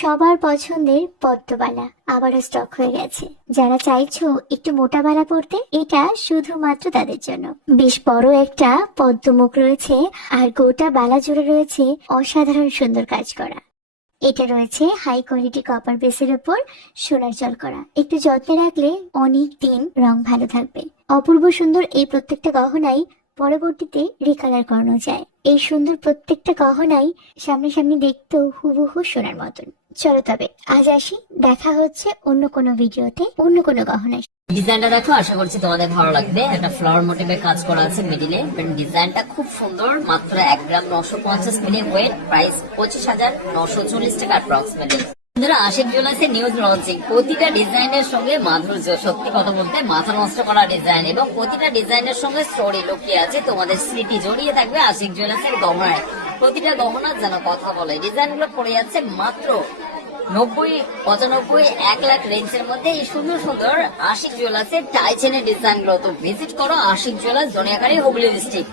সবার পছন্দের পদ্মবালা আবারও স্টক হয়ে গেছে। যারা চাইছো একটু মোটা বালা পড়তে, এটা শুধুমাত্র তাদের জন্য। বেশ বড় একটা পদ্মমুখ রয়েছে, আর গোটা বালা জুড়ে রয়েছে অসাধারণ সুন্দর কাজ করা। এটা রয়েছে হাই কোয়ালিটি কপার বেসের উপর সোনার জল করা। একটু যত্নে রাখলে অনেক দিন রং ভালো থাকবে। অপূর্ব সুন্দর এই প্রত্যেকটা গহনাই পরবর্তীতে রিকালার করানো যায়। এই সুন্দর প্রত্যেকটা গহনাই সামনাসামনি দেখতেও হুবহু সোনার মতন। চলো তবে আজ আসি, দেখা হচ্ছে অন্য কোনো ভিডিওতে অন্য কোনো গহনায়। ডিজাইনটা দেখো, আশা করছি তোমাদের ভালো লাগবে। একটা ফ্লাওয়ার মোটিভে কাজ করা আছে মিডিলে। ডিজাইনটা খুব সুন্দর। মাত্র 1 গ্রাম 950 মিলি ওয়েট, প্রাইস 25,940 টাকা অ্যাপ্রক্সিমেটলি। আশিক জুয়েলার্সের নিউজ লঞ্চিং। প্রতিটা ডিজাইনের সঙ্গে মাধুর্য, সত্যি কথা বলতে মাথা নষ্ট করা ডিজাইন, এবং প্রতিটা ডিজাইনের সঙ্গে স্টোরি লুকিয়ে আছে। তোমাদের স্মৃতি জড়িয়ে থাকবে আশিক জুয়েলার্সের গহনায়। প্রতিটা গহনা যেন কথা বলে। ডিজাইন গুলো পড়ে যাচ্ছে মাত্র 90, 95, 1 লাখ রেঞ্জের মধ্যে। এই সুন্দর সুন্দর আশিক জুয়েলার্সের টাই চেনের ডিজাইন গুলো। তো ভিজিট করো আশিক জুয়েলার্স, জনিয়াখালী, হুগলি ডিস্ট্রিক্ট।